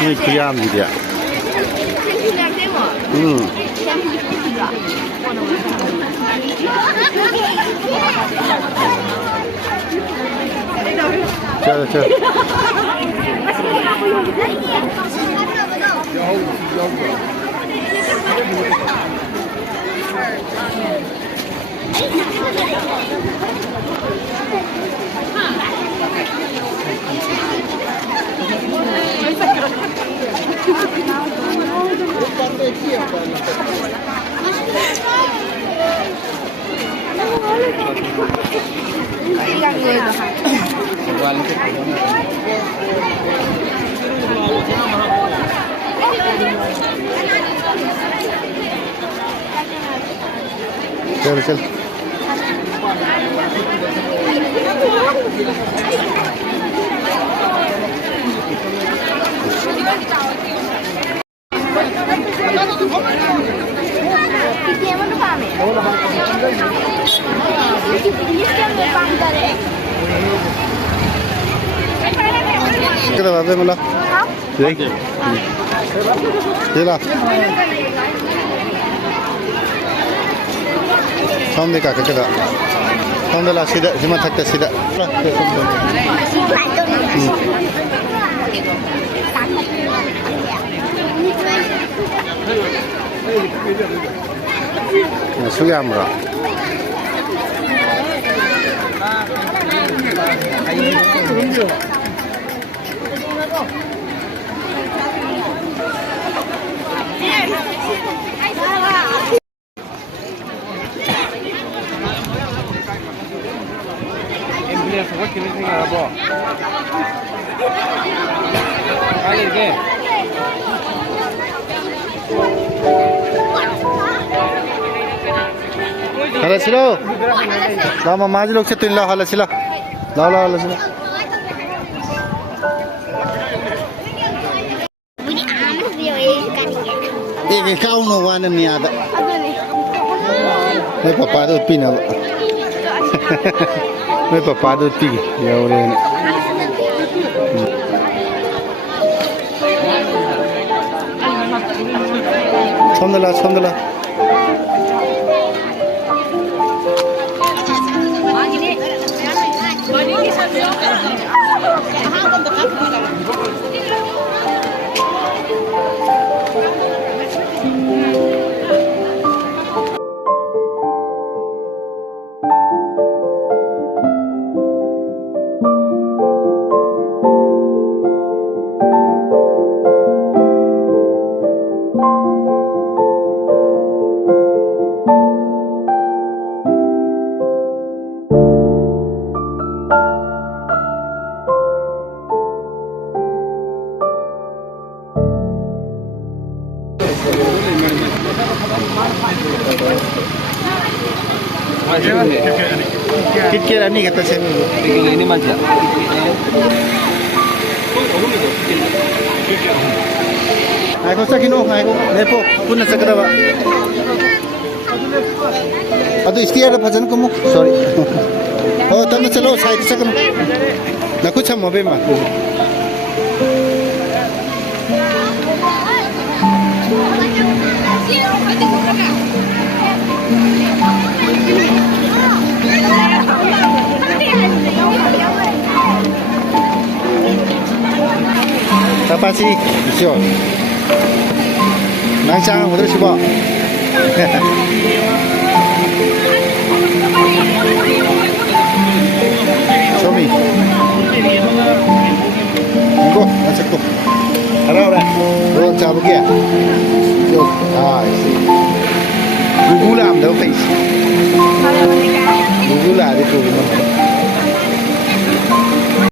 นี่คือยามดีเดียวเจอचल kita apa mula? Baik. Jelas. Sampai kakak kita. Sampai lah sida, cuma tak sida. Suya murah. 저거 기분 생각하고 빨리 이게 hala sila lama maji log se tinla hala sila la sila ini kau no wana ni ada ni papa tu pina ni papa tu pi ya ore ni Alhamdulillah Kit ani kata saya ini manja. Aku sakino, aku lepo pun nak sakada ba. Aduh istiar ada pajan kamu, sorry. Oh, tapi calo side sakano. Naku cam mobe mah. Apa sih? Sure. Nangsang, udah coba. Show me. Go, masuk tu. Ada. Orang cabut ya. Go. I see. Google am dah face. Google ada tu.